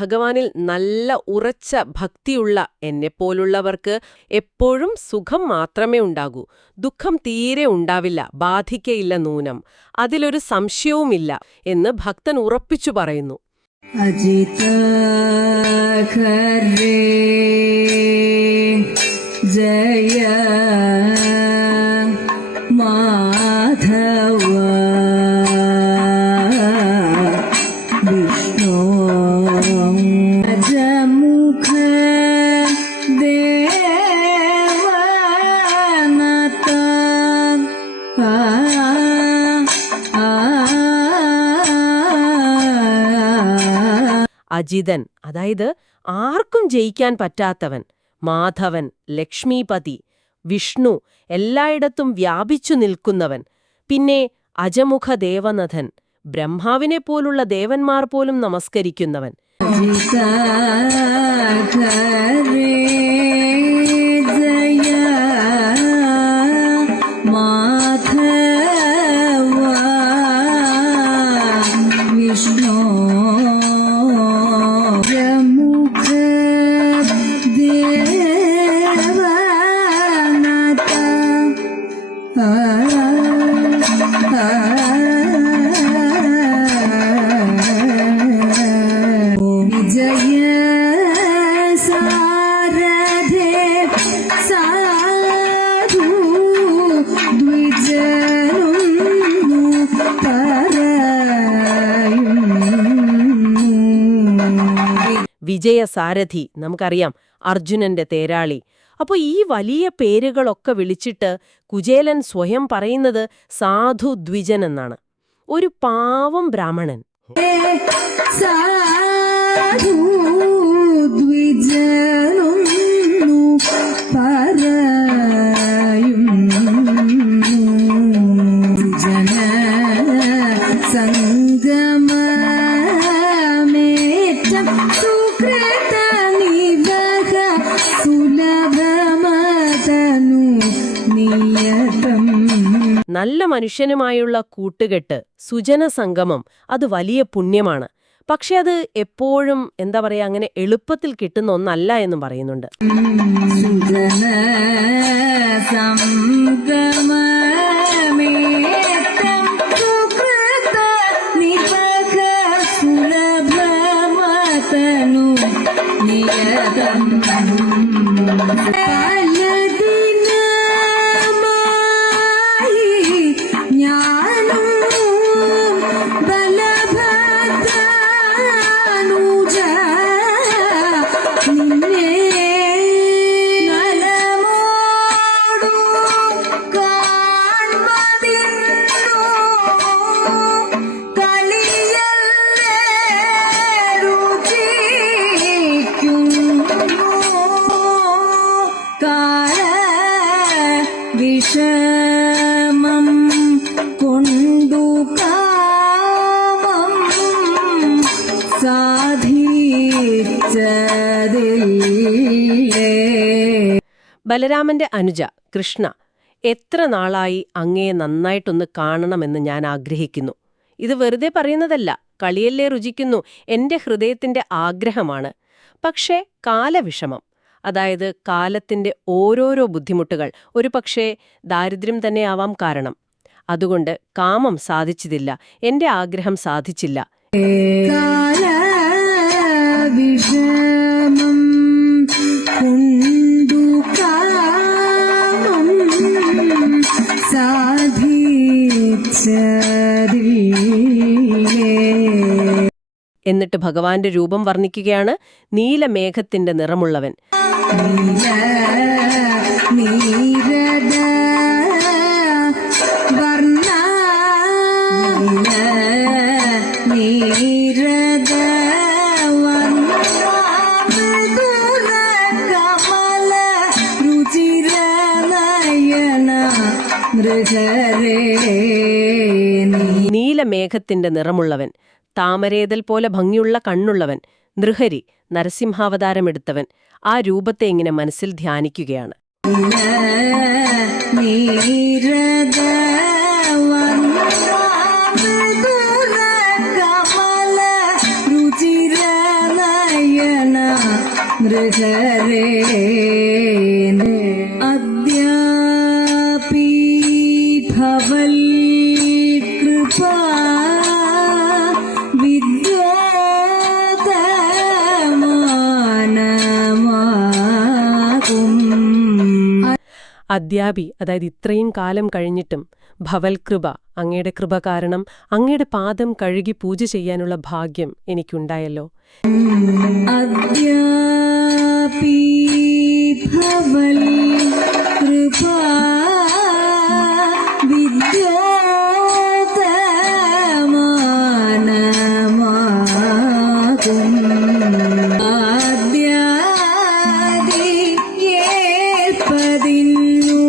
ഭഗവാനിൽ നല്ല ഉറച്ച ഭക്തിയുള്ള എന്നെപ്പോലുള്ളവർക്ക് എപ്പോഴും സുഖം മാത്രമേ ഉണ്ടാകൂ, ദുഃഖം തീരെ ഉണ്ടാവില്ല, ബാധിക്കയില്ല നൂനം, അതിലൊരു സംശയവുമില്ല എന്ന് ഭക്തൻ ഉറപ്പിച്ചു പറയുന്നു. അജിത ഖരേ ജയ മാധവ വിഷ്ണു ജമുഖ ദേവനത അജിതൻ, അതായത് ആർക്കും ജയിക്കാൻ പറ്റാത്തവൻ, മാധവൻ, ലക്ഷ്മീപതി, വിഷ്ണു, എല്ലായിടത്തും വ്യാപിച്ചു നിൽക്കുന്നവൻ, പിന്നെ അജമുഖ ദേവനഥൻ, ബ്രഹ്മാവിനെപ്പോലുള്ള ദേവന്മാർ പോലും നമസ്കരിക്കുന്നവൻ. വിജയസാരഥി, നമുക്കറിയാം, അർജുനന്റെ തേരാളി. അപ്പോൾ ഈ വലിയ പേരുകളൊക്കെ വിളിച്ചിട്ട് കുചേലൻ സ്വയം പറയുന്നത് സാധു ദ്വിജൻ എന്നാണ്, ഒരു പാവം ബ്രാഹ്മണൻ. നല്ല മനുഷ്യനുമായുള്ള കൂട്ടുകെട്ട്, സുജന സംഗമം, അത് വലിയ പുണ്യമാണ്. പക്ഷെ അത് എപ്പോഴും അങ്ങനെ എളുപ്പത്തിൽ കിട്ടുന്ന ഒന്നല്ല എന്നും പറയുന്നുണ്ട്. വിഷമം കൊണ്ടു കാമം സാധിച്ചതില്ലേ. ബലരാമന്റെ അനുജ കൃഷ്ണ, എത്ര നാളായി അങ്ങയെ നന്നായിട്ടൊന്ന് കാണണമെന്ന് ഞാൻ ആഗ്രഹിക്കുന്നു. ഇത് വെറുതെ പറയുന്നതല്ല, കളിയല്ലേ രുചിക്കുന്നു, എന്റെ ഹൃദയത്തിന്റെ ആഗ്രഹമാണ്. പക്ഷേ കാലവിഷമം, അതായത് കാലത്തിന്റെ ഓരോരോ ബുദ്ധിമുട്ടുകൾ, ഒരുപക്ഷേ ദാരിദ്ര്യം തന്നെയാവാം കാരണം. അതുകൊണ്ട് കാമം സാധിച്ചതില്ല, എന്റെ ആഗ്രഹം സാധിച്ചില്ല. വിഷമം കൊണ്ടു കാമം സാധിച്ചതില്ലേ. എന്നിട്ട് ഭഗവാന്റെ രൂപം വർണ്ണിക്കുകയാണ്. നീലമേഘത്തിന്റെ നിറമുള്ളവൻ, നീലമേഘത്തിന്റെ നിറമുള്ളവൻ, താമരേതൽ പോലെ ഭംഗിയുള്ള കണ്ണുള്ളവൻ, നൃഹരി, നരസിംഹാവതാരമെടുത്തവൻ. ആ രൂപത്തെ ഇങ്ങനെ മനസ്സിൽ ധ്യാനിക്കുകയാണ്. हरे अद्यापि भवल्कृपा അദ്യാപി, അതായത് ഇത്രയും കാലം കഴിഞ്ഞിട്ടും, ഭവൽകൃപ, അങ്ങയുടെ കൃപ കാരണം അങ്ങയുടെ പാദം കഴുകി പൂജ ചെയ്യാനുള്ള ഭാഗ്യം എനിക്കുണ്ടായല്ലോ. അദ്യാപി ഭവൽകൃപാ വിദ്യോതമാനമാകും ആദ്യാദി ഏൽപ്പതിന്നു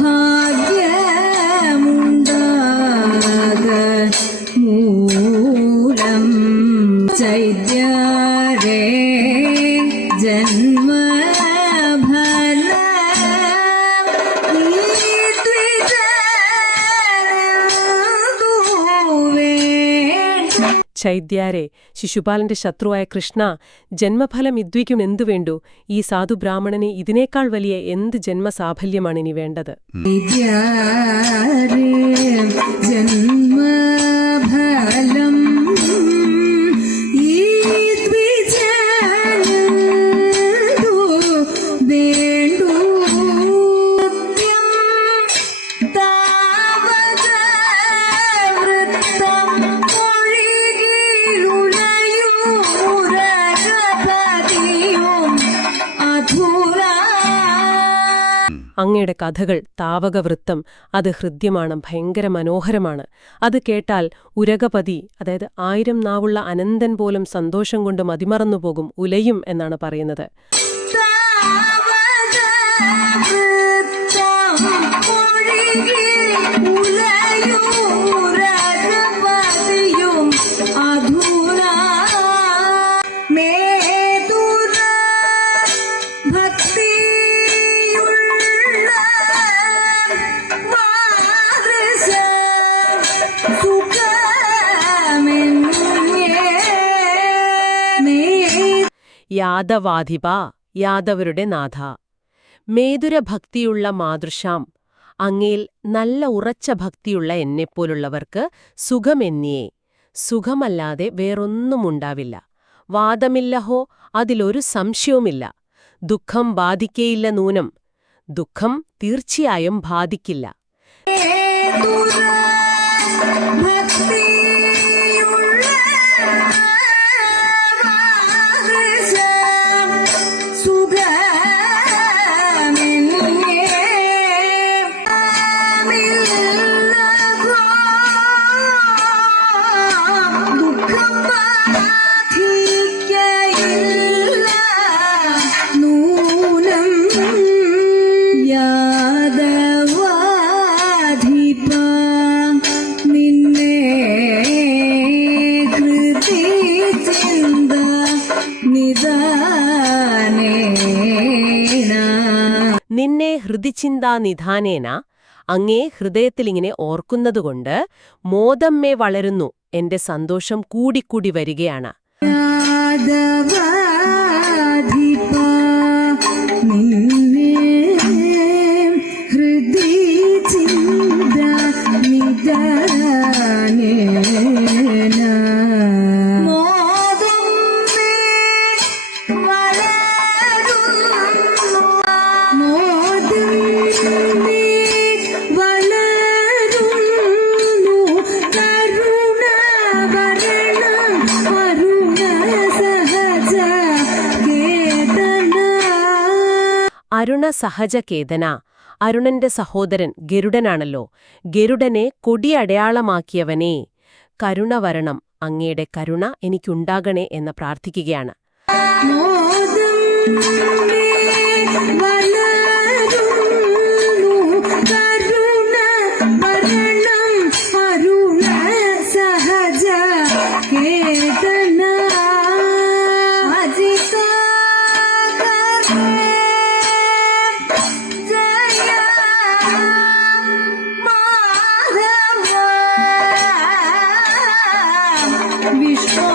ഭാഗ്യമുണ്ടാക മൂലം ചൈദ്യാരേ ജന്മഫല ചൈദ്യാരെ, ശിശുപാലന്റെ ശത്രുവായ കൃഷ്ണ, ജന്മഫലം ഇദ്വിക്കും എന്തു വേണ്ടു? ഈ സാധു ബ്രാഹ്മണന് ഇതിനേക്കാൾ വലിയ എന്ത് ജന്മസാഫല്യമാണ് ഇനി വേണ്ടത്? ജന്മഫലം വേണ്ടു അങ്ങയുടെ കഥകൾ, താവകവൃത്തം, അത് ഹൃദ്യമാണ്, ഭയങ്കര മനോഹരമാണ്. അത് കേട്ടാൽ ഉരഗപതി, അതായത് 1000 നാവുള്ള അനന്തൻ പോലും സന്തോഷം കൊണ്ട് മതിമറന്നുപോകും, ഉലയും എന്നാണ് പറയുന്നത്. യാദവാധിപ, യാദവരുടെ നാഥ, മേതുരഭക്തിയുള്ള മാതൃശാം, അങ്ങേൽ നല്ല ഉറച്ച ഭക്തിയുള്ള എന്നെപ്പോലുള്ളവർക്ക് സുഖമെന്നിയേ, സുഖമല്ലാതെ വേറൊന്നുമുണ്ടാവില്ല. വാദമില്ലഹോ, അതിലൊരു സംശയവുമില്ല. ദുഃഖം ബാധിക്കേയില്ല നൂനം, ദുഃഖം തീർച്ചയായും ബാധിക്കില്ല. നിന്നെ ഹൃദിചിന്താ നിധാനേന, അങ്ങേ ഹൃദയത്തിലിങ്ങനെ ഓർക്കുന്നതുകൊണ്ട് മോദമ്മേ വളരുന്നു, എന്റെ സന്തോഷം കൂടിക്കൂടി വരികയാണ്. അരുണ സഹജകേതന, അരുണന്റെ സഹോദരൻ ഗരുഡനാണല്ലോ. ഗരുഡനെ കൊടിയടയാളമാക്കിയവനേ, കരുണ വരണം, അങ്ങയുടെ കരുണ എനിക്കുണ്ടാകണേ എന്ന് പ്രാർത്ഥിക്കുകയാണ്. വിഷ്ണു